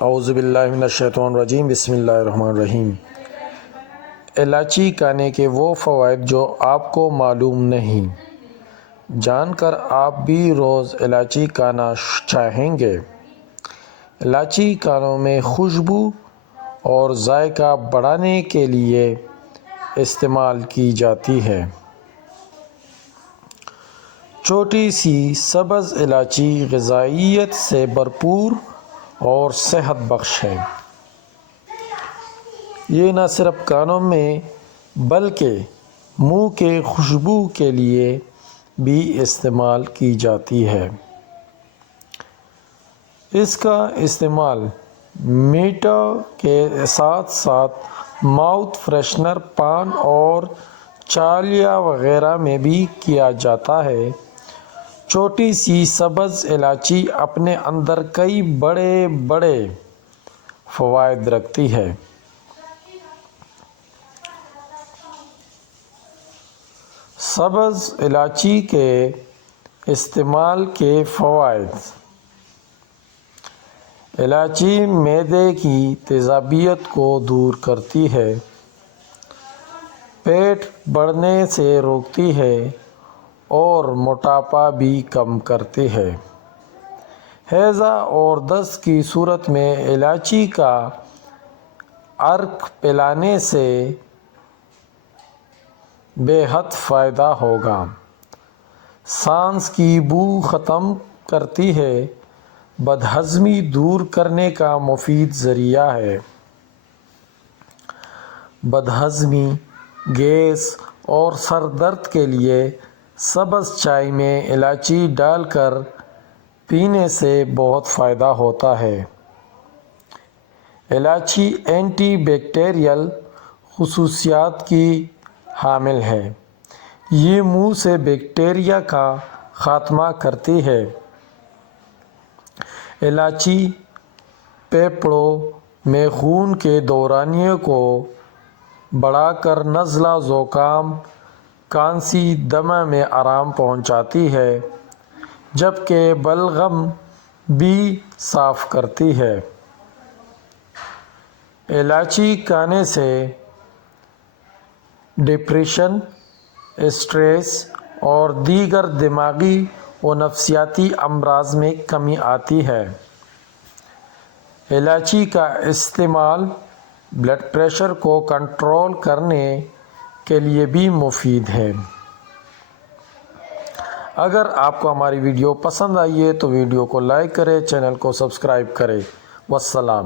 اعوذ باللہ من الشیطان الرجیم، بسم اللہ الرحمن الرحیم۔ الائچی کھانے کے وہ فوائد جو آپ کو معلوم نہیں، جان کر آپ بھی روز الائچی کھانا چاہیں گے۔ الائچی کھانوں میں خوشبو اور ذائقہ بڑھانے کے لیے استعمال کی جاتی ہے۔ چھوٹی سی سبز الائچی غذائیت سے بھرپور اور صحت بخش ہے۔ یہ نہ صرف کھانوں میں بلکہ منہ کے خوشبو کے لیے بھی استعمال کی جاتی ہے۔ اس کا استعمال میٹھا کے ساتھ ساتھ ماؤتھ فریشنر، پان اور چالیا وغیرہ میں بھی کیا جاتا ہے۔ چھوٹی سی سبز الائچی اپنے اندر کئی بڑے بڑے فوائد رکھتی ہے۔ سبز الائچی کے استعمال کے فوائد: الائچی معدے کی تیزابیت کو دور کرتی ہے، پیٹ بڑھنے سے روکتی ہے اور موٹاپا بھی کم کرتی ہے۔ ہیضہ اور دست کی صورت میں الائچی کا عرق پلانے سے بے حد فائدہ ہوگا۔ سانس کی بو ختم کرتی ہے، بد ہضمی دور کرنے کا مفید ذریعہ ہے۔ بد ہضمی، گیس اور سر درد کے لیے سبز چائے میں الائچی ڈال کر پینے سے بہت فائدہ ہوتا ہے۔ الائچی اینٹی بیکٹیریل خصوصیات کی حامل ہے۔ یہ منہ سے بیکٹیریا کا خاتمہ کرتی ہے۔ الائچی پھیپھڑوں میں خون کے دورانیے کو بڑھا کر نزلہ، زکام، کھانسی، دمہ میں آرام پہنچاتی ہے، جبکہ بلغم بھی صاف کرتی ہے۔ الائچی کھانے سے ڈپریشن، اسٹریس اور دیگر دماغی و نفسیاتی امراض میں کمی آتی ہے۔ الائچی کا استعمال بلڈ پریشر کو کنٹرول کرنے کے لیے بھی مفید ہے۔ اگر آپ کو ہماری ویڈیو پسند آئی ہے تو ویڈیو کو لائک کریں، چینل کو سبسکرائب کریں۔ والسلام۔